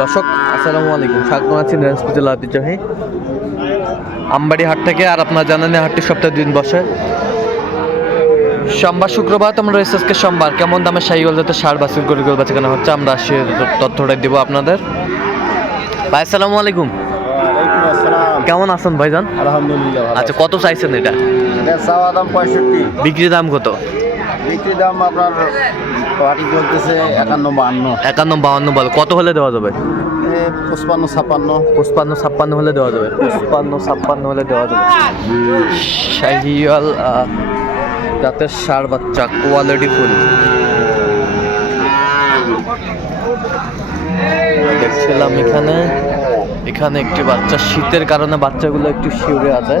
দর্শক আসসালামু আলাইকুম, স্বাগত আছি দিনাজপুর ঐতিহ্যবাহী আমবাড়ি হাট থেকে। আর আপনারা জানেন হাটটি সপ্তাহে 2 দিন বসে, সোমবার শুক্রবার। তো আমরা রয়েছে আজকে সোমবার। কেমন দামে শাহিওয়াল জাতের ষাঁড় বাছুর গরু বেচা কেনা হচ্ছে আমরা সে তথ্যটা দিব আপনাদের। ভাই আসসালামু আলাইকুম। কেমন আছেন ভাইজান? আলহামদুলিল্লাহ। আচ্ছা, কত চাইছেন এটা? চাওয়া দাম 65, বিক্রি দাম কত? বিক্রি দাম আপনার পাটি চলতেছে 51, 52। 51, 52 বল। কত হলে দেওয়া যাবে? 55, 56। 55, 56 হলে দেওয়া যাবে। 55, 56 হলে দেওয়া যাবে। শাহিওয়াল জাতের ষাঁড় বাচ্চা, কোয়ালিটি ফুল। দেখছিলাম এখানে একটি বাচ্চা, শীতের কারণে বাচ্চাগুলো একটু শিউরে আছে।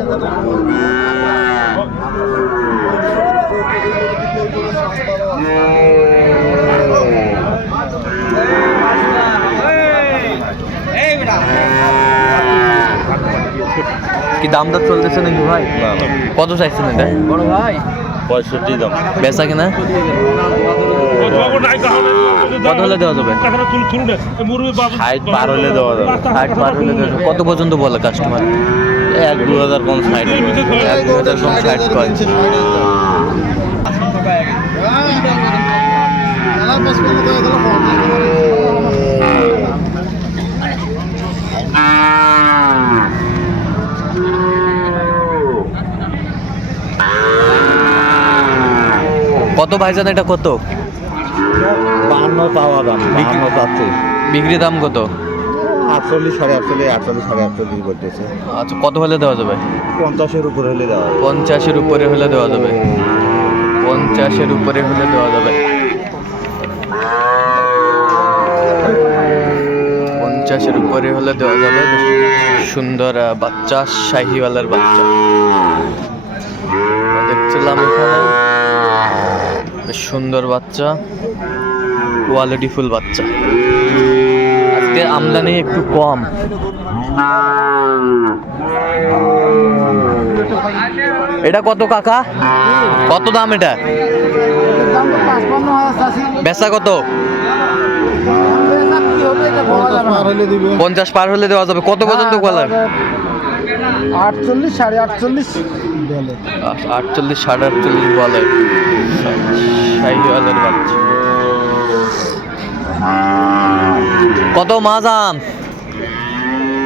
কি দাম দর চলতেছে নাকি ভাই? কত চাইছেন এটা বড় ভাই? 65 দাম। বেচা কিনা কত হলে দেওয়া যাবে? 60 পার হলে দেওয়া যাবে। 60 পার হলে দেওয়া যাবে। কত পর্যন্ত বলে কাস্টমার? 1-2 কম 60। 1-2 কম 60 কয়। কত ভাইজান এটা কত? 52 পাওয়া দাম। 52 পাচ্ছে। বিক্রি দাম কত? 48, 48, 48, 48 করতেছে। আচ্ছা, কত হলে দেওয়া যাবে? 50-এর উপরে হলে দেওয়া যাবে। 50-এর উপরে হলে দেওয়া যাবে। 50-এর উপরে হলে দেওয়া যাবে। 50-এর উপরে হলে দেওয়া যাবে। সুন্দর বাচ্চা, শাহিওয়ালের বাচ্চা দেখছিলাম এখানে। বেশ সুন্দর বাচ্চা, কোয়ালিটি ফুল বাচ্চা। আজকে আমদানি একটু কম। এটা কত কাকা? কত দাম এটা? বেচা কত? 50 পার হলে দেওয়া যাবে। কত পর্যন্ত বলে? 48, 48.5 বলে। 48, 48.5 বলে। শাহিওয়ালের বাচ্চা। কত মাজাম?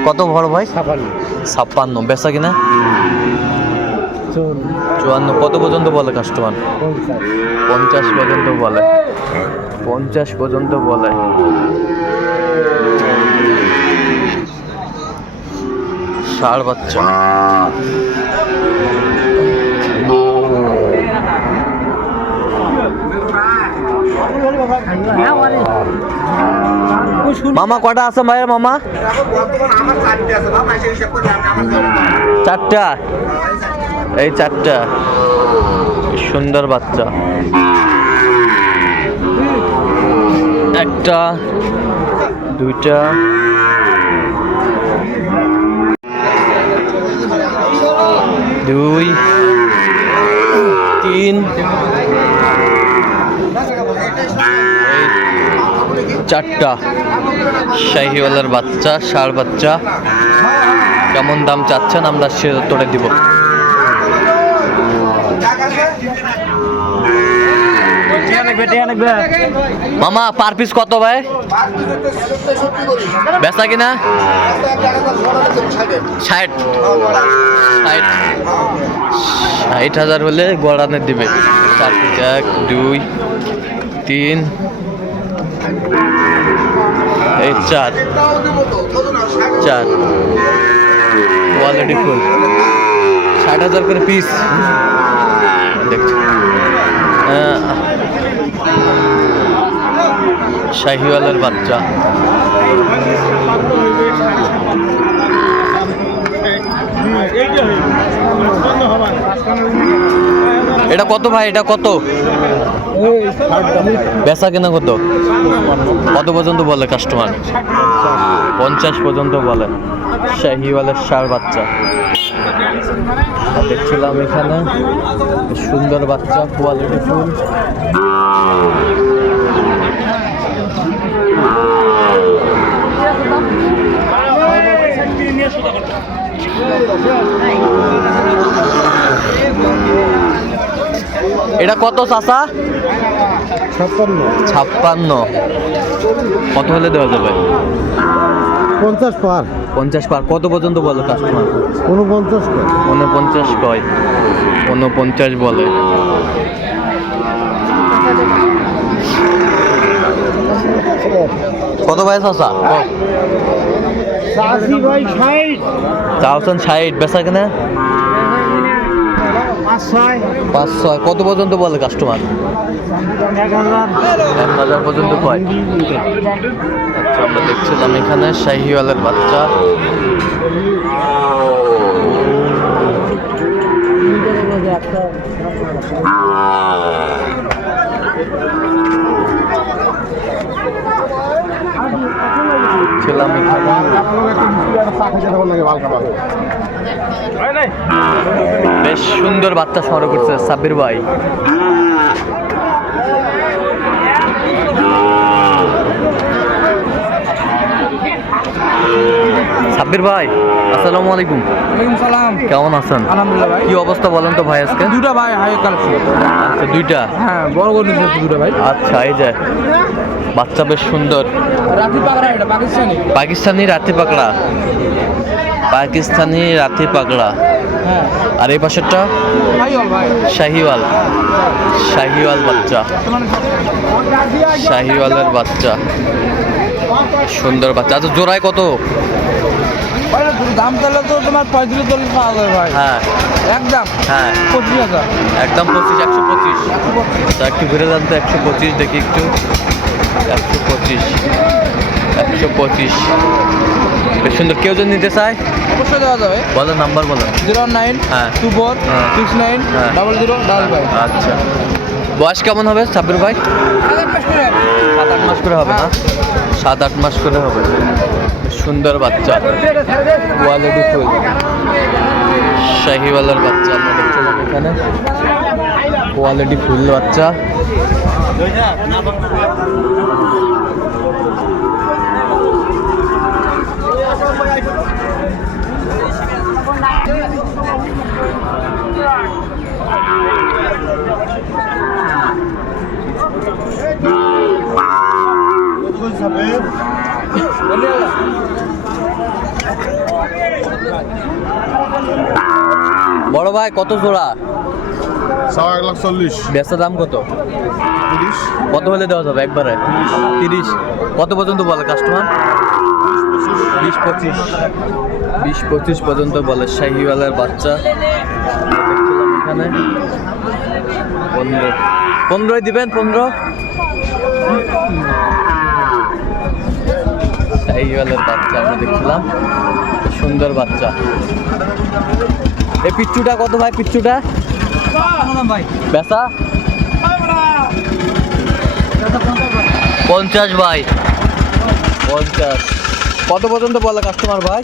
কত বড় ভাই? 56। বেচা কিনা 54। কত পর্যন্ত বলে কাস্টমার? 50 পর্যন্ত বলে। 50 পর্যন্ত বলে। ষাঁড় বাচ্চা। মামা কটা আছে ভাইয়ের? মামা 4টা। এই 4টা। সুন্দর বাচ্চা। 1টা, 2টা, 2, 3, 4টা শাহিওয়ালের বাচ্চা, ষাঁড় বাচ্চা। কেমন দাম চাচ্ছেন আমরা সে তোরে দিব। মামা পার পিস কত ভাই? বেচা কিনা 60। 60,000 হলে গড়ানে দিবে। 4 পিস, 1, 2, 3, এই 4 কোয়ালিটি ফুল। 60,000 করে পিস। দেখছি শাহিওয়ালের বাচ্চা। এটা কত ভাই? এটা কত? বেচা কেনা কত? কত পর্যন্ত বলে কাস্টমার? 50 পর্যন্ত বলে। শাহিওয়ালের ষাঁড় বাচ্চা দেখছিলাম এখানে। সুন্দর বাচ্চা, কোয়ালিটি ফুল। এটা কত চাচা? 56। কত হলে দেওয়া যাবে? 50 পার। 50 পার। কত পর্যন্ত বলে কাস্টমার? 49 পার। 49 কয়, 49 বলে। কত ভাই চাচা? চাষি ভাই 60। চাওছেন 60, বেচা কেনা 5-6। কত পর্যন্ত বলে কাস্টমার? 1000 পর্যন্ত কয়। আচ্ছা, আমরা দেখছিলাম এখানে শাহিওয়ালের বাচ্চা। ছিলাম এখানে। বেশ সুন্দর বাচ্চা সংগ্রহ করছে সাব্বির ভাই। সাব্বির ভাই, আসসালামু আলাইকুম। ওয়ালাইকুম সালাম। কেমন আছেন? আলহামদুলিল্লাহ ভাই। কি অবস্থা বলেন তো ভাই আজকে? দুটা ভাই হাই কালেকশন। আচ্ছা, দুইটা। হ্যাঁ, বড় করে নিয়েছে দুটা ভাই। আচ্ছা, এই যে বাচ্চা বেশ সুন্দর। রাতি পাকড়া, এটা পাকিস্তানি। পাকিস্তানি রাতি পাকড়া। পাকিস্তানি রাতি পাকড়া। হ্যাঁ, আর এই পাশেরটা ভাই অল ভাই। শাহিওয়াল। শাহিওয়াল বাচ্চা। শাহিওয়ালের বাচ্চা, সুন্দর বাচ্চা। আচ্ছা, জোড়ায় কত? ভাই দাম তাহলে তো তোমার 35-40 পাওয়া যাবে ভাই। হ্যাঁ একদম হ্যাঁ, 25,000। একদম 125। তা একটু ঘুরে যান তো, 125 দেখি একটু। 125, 125। বেশ সুন্দর। কেউ যদি নিতে চায় অবশ্যই দেওয়া যাবে। বলো, নাম্বার বলো। 0924 হ্যাঁ। 69 হ্যাঁ। 0055। আচ্ছা, বয়স কেমন হবে সাব্বির ভাই? 7-8 মাস করে হবে না? 7-8 মাস করে হবে। সুন্দর বাচ্চা, কোয়ালিটি ফুল শাহিওয়ালের বাচ্চা আমরা দেখছিলাম এখানে। কোয়ালিটি ফুল বাচ্চা। বড় ভাই, কত জোড়া? 1,40,000। বেচার দাম কত? 30। কত হলে দেওয়া যাবে একবারে? 30। কত পর্যন্ত বলে কাস্টমার? 20-25। 20-25 পর্যন্ত বলে শাহিওয়ালের বাচ্চা। আমরা দেখছিলাম এখানে 15 দিবেন। 15 শাহিওয়ালের বাচ্চা আমরা দেখছিলাম। সুন্দর বাচ্চা। এই পিচ্চুটা কত ভাই? পিচ্চুটা ভাই বেচা 50 ভাই। 50। কত পর্যন্ত বলে কাস্টমার ভাই?